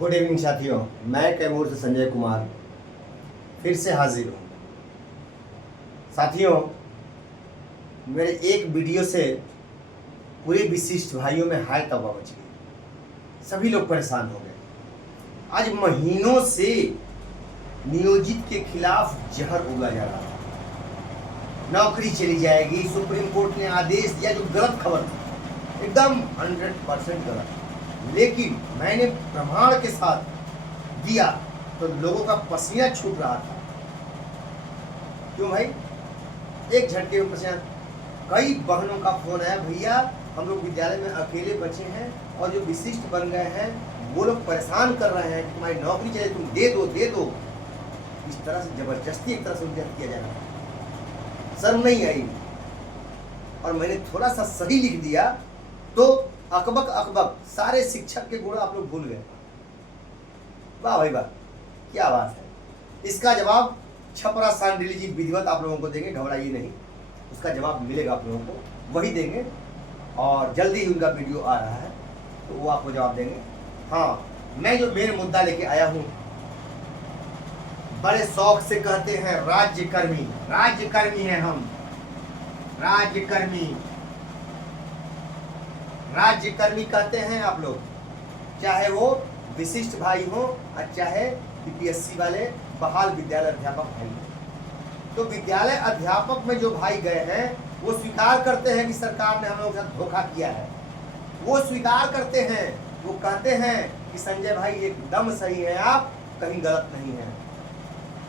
Good evening साथियों, मैं कैमूर से संजय कुमार फिर से हाजिर हूँ। साथियों, मेरे एक वीडियो से पूरे विशिष्ट भाइयों में हाय तबाह मच गई। सभी लोग परेशान हो गए। आज महीनों से नियोजित के खिलाफ जहर उगला जा रहा था। नौकरी चली जाएगी, सुप्रीम कोर्ट ने आदेश दिया, जो गलत खबर थी, एकदम 100% गलत। लेकिन मैंने प्रमाण के साथ दिया तो लोगों का पसीना छूट रहा था। क्यों भाई? एक झटके में पसीना। कई बहनों का फोन आया, भैया हम लोग विद्यालय में अकेले बचे हैं और जो विशिष्ट बन गए हैं वो लोग परेशान कर रहे हैं कि तुम्हारी नौकरी चाहिए, तुम दे दो। इस तरह से जबरदस्ती एक तरह से उनके किया जा रहा है। शर्म नहीं आई और मैंने थोड़ा सा सही लिख दिया तो अकबक सारे शिक्षक के गुण आप लोग भूल गए। वाह भाई वाह, क्या बात है। इसका जवाब छपरा सांडिली जी विधिवत आप लोगों को देंगे, घबराइए नहीं। उसका जवाब मिलेगा आप लोगों को, वही देंगे और जल्दी ही उनका वीडियो आ रहा है तो वो आपको जवाब देंगे। हाँ, मैं जो मेन मुद्दा लेके आया हूँ, बड़े शौक से कहते हैं राज्यकर्मी हैं हम, राज्यकर्मी कहते हैं आप लोग, चाहे वो विशिष्ट भाई हो और चाहे बीपीएससी वाले बहाल विद्यालय अध्यापक भाई। तो विद्यालय अध्यापक में जो भाई गए हैं वो स्वीकार करते हैं कि सरकार ने हम लोगों के साथ धोखा किया है। वो स्वीकार करते हैं, वो कहते हैं कि संजय भाई एकदम सही है, आप कहीं गलत नहीं है।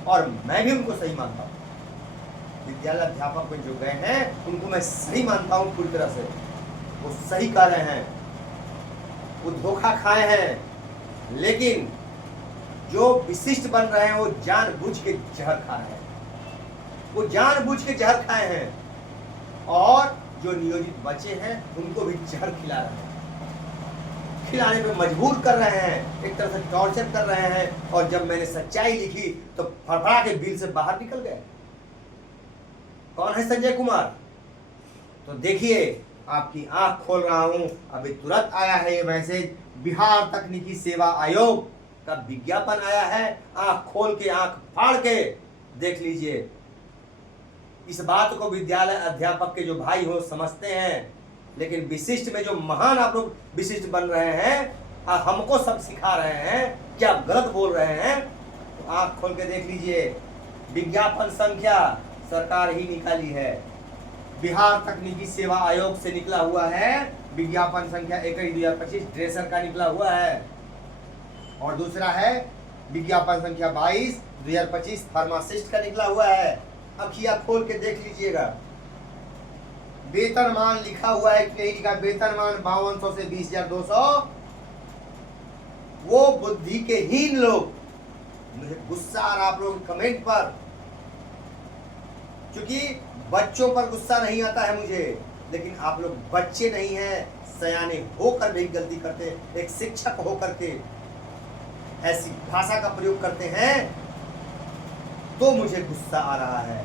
और मैं भी उनको सही मानता हूँ। विद्यालय अध्यापक में जो गए हैं उनको मैं सही मानता हूँ पूरी तरह से। वो सही कर रहे हैं, वो धोखा खाए हैं, लेकिन जो विशिष्ट बन रहे हैं वो जानबूझ के जहर खा रहे हैं। वो जानबूझ के जहर खाए हैं और जो नियोजित बचे हैं उनको भी जहर खिला रहे हैं, खिलाने पे मजबूर कर रहे हैं, एक तरह से टॉर्चर कर रहे हैं। और जब मैंने सच्चाई लिखी तो फड़फड़ा के बिल से बाहर निकल गए। कौन है संजय कुमार? तो देखिए, आपकी आंख खोल रहा हूं। अभी तुरंत आया है ये मैसेज, बिहार तकनीकी सेवा आयोग का विज्ञापन आया है। आंख खोल के, आंख फाड़ के देख लीजिए। इस बात को विद्यालय अध्यापक के जो भाई हो समझते हैं, लेकिन विशिष्ट में जो महान आप लोग विशिष्ट बन रहे हैं, हमको सब सिखा रहे हैं कि आप गलत बोल रहे हैं। तो आंख खोल के देख लीजिए। विज्ञापन संख्या सरकार ही निकाली है, बिहार तकनीकी सेवा आयोग से निकला हुआ है। विज्ञापन संख्या 21/2025 ड्रेसर का निकला हुआ है और दूसरा है विज्ञापन संख्या 22/2025 फार्मासिस्ट का निकला हुआ है। अखियां खोल के देख लीजिएगा। वेतनमान लिखा हुआ है कि नहीं लिखा? वेतनमान 5200 से 20,200। वो बुद्धि के हीन लोग, मुझे गुस्सा आ रहा आप लोग कमेंट पर, क्योंकि बच्चों पर गुस्सा नहीं आता है मुझे, लेकिन आप लोग बच्चे नहीं हैं, सयाने होकर भी गलती करते, एक शिक्षक होकर के ऐसी भाषा का प्रयोग करते हैं तो मुझे गुस्सा आ रहा है,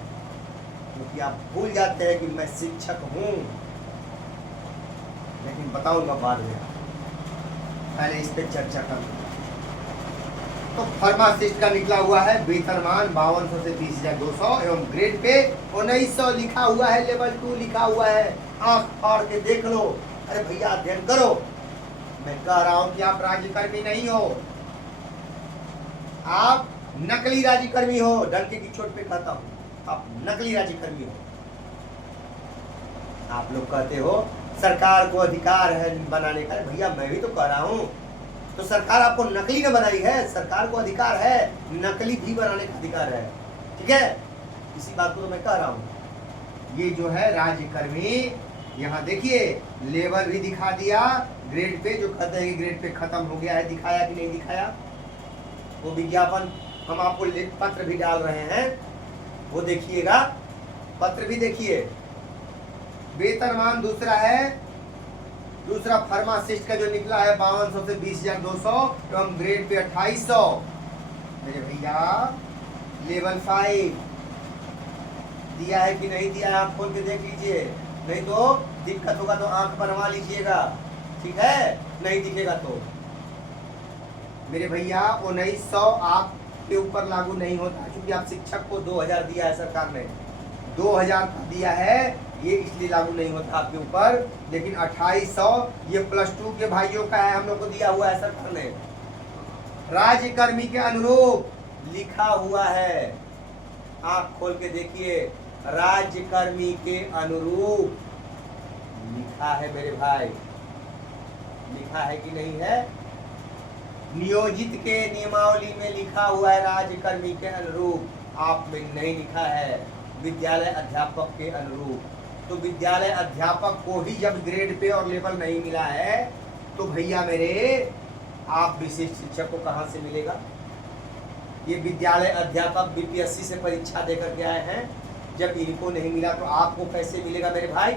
क्योंकि आप भूल जाते हैं कि मैं शिक्षक हूं। लेकिन बताऊंगा बाद में, पहले इस पे चर्चा करूंगा। तो फार्मासिस्ट का निकला हुआ है वेतनमान 5200 से 20,200 एवं ग्रेड पे 1900 लिखा हुआ है, लेवल 2 लिखा हुआ है। आंख फाड़ के देख लो। अरे भैया अध्ययन करो। मैं कह रहा हूं कि आप राज्यकर्मी नहीं हो, आप नकली राज्यकर्मी हो। डंके की चोट पे कहता हूं, आप नकली राज्यकर्मी हो। आप लोग कहते हो सरकार को अधिकार है बनाने का। भैया मैं भी तो कह रहा हूं, तो सरकार आपको नकली न बनाई है, सरकार को अधिकार है नकली भी बनाने का अधिकार है। ठीक है, इसी बात को तो मैं कह रहा हूं। ये जो है राज्यकर्मी, यहाँ देखिए लेवल भी दिखा दिया, ग्रेड पे जो कहते हैं कि ग्रेड पे खत्म हो गया है, दिखाया कि नहीं दिखाया? वो विज्ञापन हम आपको पत्र भी डाल रहे हैं, वो देखिएगा, पत्र भी देखिए। वेतनमान दूसरा है, दूसरा फार्मासिस्ट का जो निकला है 5200 से 20,200 एवं ग्रेड पे 2800। मेरे भैया लेवल 5 दिया है कि नहीं दिया है? आप खोल के देख लीजिए, नहीं तो दिक्कत होगा तो आंख बनवा लीजिएगा। ठीक है, नहीं दिखेगा तो। मेरे भैया 1900 आपके ऊपर लागू नहीं होता, क्योंकि आप शिक्षक को 2000 दिया है सरकार ने, 2000 दिया है, ये इसलिए लागू नहीं होता आपके ऊपर। लेकिन 2800 ये +2 के भाइयों का है, हम लोग को दिया हुआ है सरकार ने, राज्यकर्मी के अनुरूप लिखा हुआ है। आप खोल के देखिए, राज्यकर्मी के अनुरूप लिखा है मेरे भाई, लिखा है कि नहीं है? नियोजित के नियमावली में लिखा हुआ है राज्यकर्मी के अनुरूप, आप में नहीं लिखा है विद्यालय अध्यापक के अनुरूप। तो विद्यालय अध्यापक को ही जब ग्रेड पे और लेवल नहीं मिला है, तो भैया मेरे आप विशिष्ट शिक्षक को कहां से मिलेगा? ये विद्यालय अध्यापक बीपीएससी से परीक्षा देकर के आए हैं, जब इनको नहीं मिला तो आपको कैसे मिलेगा मेरे भाई?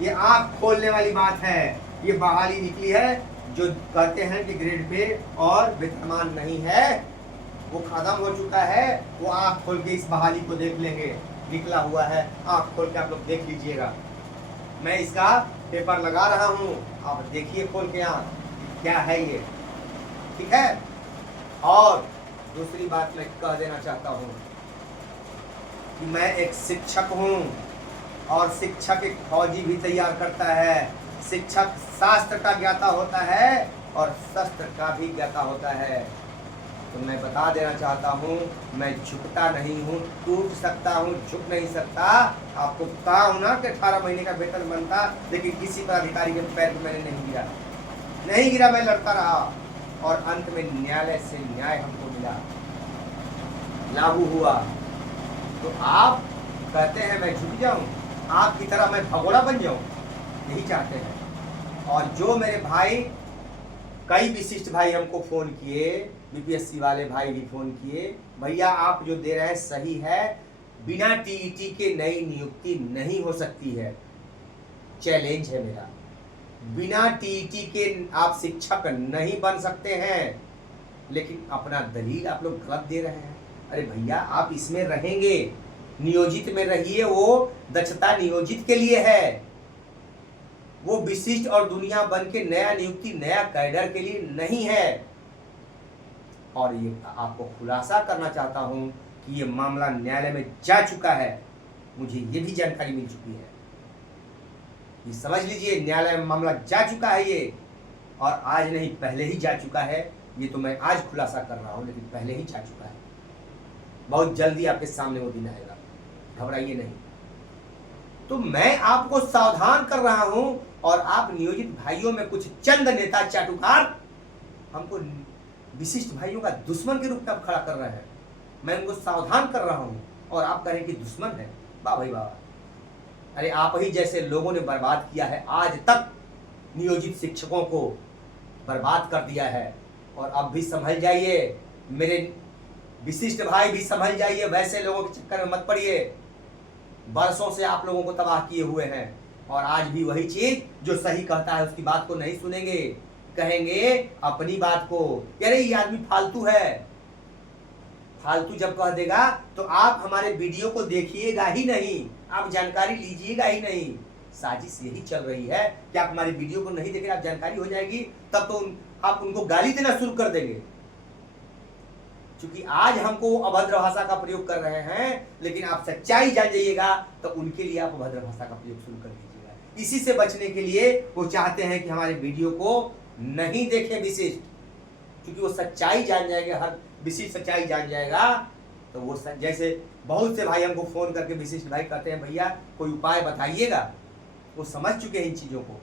ये आंख खोलने वाली बात है। ये बहाली निकली है, जो कहते हैं कि ग्रेड पे और वेतनमान नहीं है, वो खत्म हो चुका है। वो आंख खोल के इस बहाली को देख लेंगे, निकला हुआ है, आंख खोल के आप लोग देख लीजिएगा। मैं इसका पेपर लगा रहा हूँ, आप देखिए खोल के आंख, क्या है ये, ठीक है। और दूसरी बात मैं कह देना चाहता हूँ कि मैं एक शिक्षक हूँ, और शिक्षक एक फौजी भी तैयार करता है। शिक्षक शास्त्र का ज्ञाता होता है और शस्त्र का भी ज्ञाता होता है। तो मैं बता देना चाहता हूँ, मैं झुकता नहीं हूँ, टूट सकता हूँ, झुक नहीं सकता। आपको कहा हूँ ना कि 18 महीने का वेतन बनता, लेकिन किसी पदाधिकारी के पैर में मैंने नहीं गिरा, मैं लड़ता रहा, और अंत में न्यायालय से न्याय हमको मिला, लागू हुआ। तो आप कहते हैं मैं झुक जाऊं, आपकी तरह मैं भगोड़ा बन जाऊं, यही चाहते हैं। और जो मेरे भाई, कई विशिष्ट भाई हमको फ़ोन किए, बीपीएससी वाले भाई भी फ़ोन किए, भैया आप जो दे रहे हैं सही है, बिना टीईटी के नई नियुक्ति नहीं हो सकती है, चैलेंज है मेरा, बिना टीईटी के आप शिक्षक नहीं बन सकते हैं। लेकिन अपना दलील आप लोग गलत दे रहे हैं। अरे भैया आप इसमें रहेंगे, नियोजित में रहिए, वो दक्षता नियोजित के लिए है, वो विशिष्ट और दुनिया बन के नया नियुक्ति, नया कैडर के लिए नहीं है। और ये आपको खुलासा करना चाहता हूं कि ये मामला न्यायालय में जा चुका है, मुझे ये भी जानकारी मिल चुकी है, ये समझ लीजिए, न्यायालय में मामला जा चुका है ये, और आज नहीं पहले ही जा चुका है। ये तो मैं आज खुलासा कर रहा हूं, लेकिन पहले ही जा चुका है। बहुत जल्दी आपके सामने वो दिन आएगा, घबराइए नहीं। तो मैं आपको सावधान कर रहा हूं, और आप नियोजित भाइयों में कुछ चंद नेता चाटुकार हमको विशिष्ट भाइयों का दुश्मन के रूप में आप खड़ा कर रहे हैं। मैं उनको सावधान कर रहा हूं, और आप कह रहे हैं कि दुश्मन है। वाह भाई वाह, अरे आप ही जैसे लोगों ने बर्बाद किया है, आज तक नियोजित शिक्षकों को बर्बाद कर दिया है। और अब भी संभल जाइए, मेरे विशिष्ट भाई भी संभल जाइए, वैसे लोगों के चक्कर में मत पड़िए। बरसों से आप लोगों को तबाह किए हुए हैं, और आज भी वही चीज, जो सही कहता है उसकी बात को नहीं सुनेंगे, कहेंगे अपनी बात को, अरे ये आदमी फालतू है। फालतू जब कह देगा तो आप हमारे वीडियो को देखिएगा ही नहीं, आप जानकारी लीजिएगा ही नहीं। साजिश यही चल रही है कि आप हमारी वीडियो को नहीं देखें, आप जानकारी हो जाएगी, तब तो आप उनको गाली देना शुरू कर देंगे। क्योंकि आज हमको अभद्र भाषा का प्रयोग कर रहे हैं, लेकिन आप सच्चाई जान जाइएगा तो उनके लिए आप अभद्र भाषा का प्रयोग शुरू कर दीजिएगा। इसी से बचने के लिए वो चाहते हैं कि हमारे वीडियो को नहीं देखें विशिष्ट, क्योंकि वो सच्चाई जान जाएंगे, हर विशिष्ट सच्चाई जान जाएगा। तो वो जैसे बहुत से भाई हमको फोन करके विशिष्ट भाई कहते हैं भैया कोई उपाय बताइएगा, वो समझ चुके हैं इन चीज़ों को,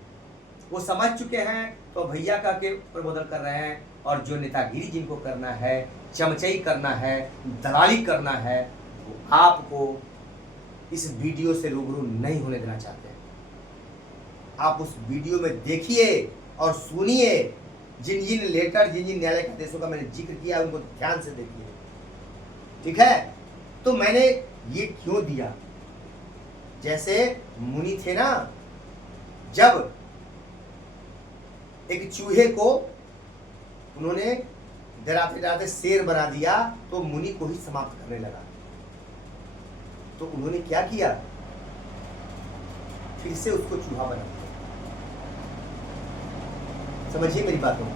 वो समझ चुके हैं, तो भैया कह के प्रबोधन कर रहे हैं। और जो नेतागिरी जिनको करना है, चमचई करना है, दलाली करना है, वो आपको इस वीडियो से रूबरू नहीं होने देना चाहते हैं। आप उस वीडियो में देखिए और सुनिए, जिन जिन लेटर, जिन जिन न्यायालय के आदेशों का मैंने जिक्र किया उनको ध्यान से देखिए, ठीक है। तो मैंने ये क्यों दिया, जैसे मुनि थे ना, जब एक चूहे को उन्होंने डराते डराते शेर बना दिया, तो मुनि को ही समाप्त करने लगा। तो उन्होंने क्या किया, फिर से उसको चूहा बना दिया। समझिए मेरी बातों को।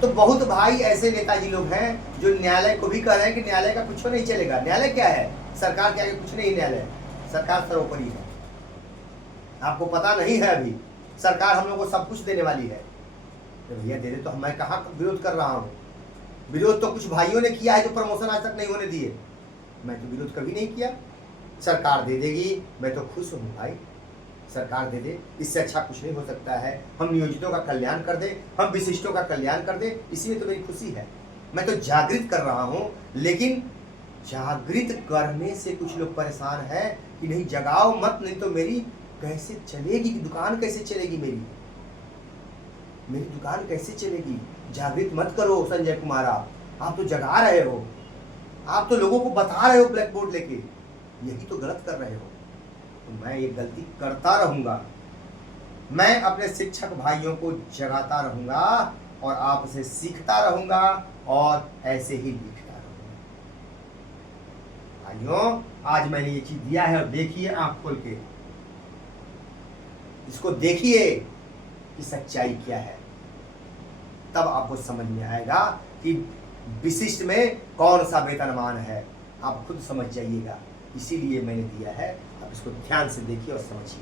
तो बहुत भाई ऐसे नेताजी लोग हैं जो न्यायालय को भी कह रहे हैं कि न्यायालय का कुछ नहीं चलेगा। न्यायालय क्या है? सरकार के आगे कुछ नहीं। न्यायालय, सरकार सर्वोपरि है। आपको पता नहीं है अभी, सरकार हम लोग को सब कुछ देने वाली है। तो भैया दे दे, तो मैं कहाँ विरोध कर रहा हूँ? विरोध तो कुछ भाइयों ने किया है जो प्रमोशन आज तक नहीं होने दिए। मैं तो विरोध कभी नहीं किया। सरकार दे देगी, मैं तो खुश हूँ भाई। सरकार दे दे, इससे अच्छा कुछ नहीं हो सकता है। हम नियोजितों का कल्याण कर दे, हम विशिष्टों का कल्याण कर दे, इसी में तो मेरी खुशी है। मैं तो जागृत कर रहा हूँ, लेकिन जागृत करने से कुछ लोग परेशान हैं कि नहीं जगाओ मत, नहीं तो मेरी कैसे चलेगी दुकान, कैसे चलेगी मेरी दुकान कैसे चलेगी? जागृत मत करो संजय कुमार, आप तो जगा रहे हो, आप तो लोगों को बता रहे हो ब्लैक बोर्ड लेके, यही तो गलत कर रहे हो। तो मैं ये गलती करता रहूंगा, मैं अपने शिक्षक भाइयों को जगाता रहूंगा और आपसे सीखता रहूंगा और ऐसे ही लिखता रहूंगा। भाइयों, आज मैंने ये चीज दिया है और देखिए आंख खोल के, इसको देखिए कि सच्चाई क्या है, तब आपको समझ में आएगा कि विशिष्ट में कौन सा वेतनमान है। आप खुद समझ जाइएगा, इसीलिए मैंने दिया है। आप इसको ध्यान से देखिए और समझिए।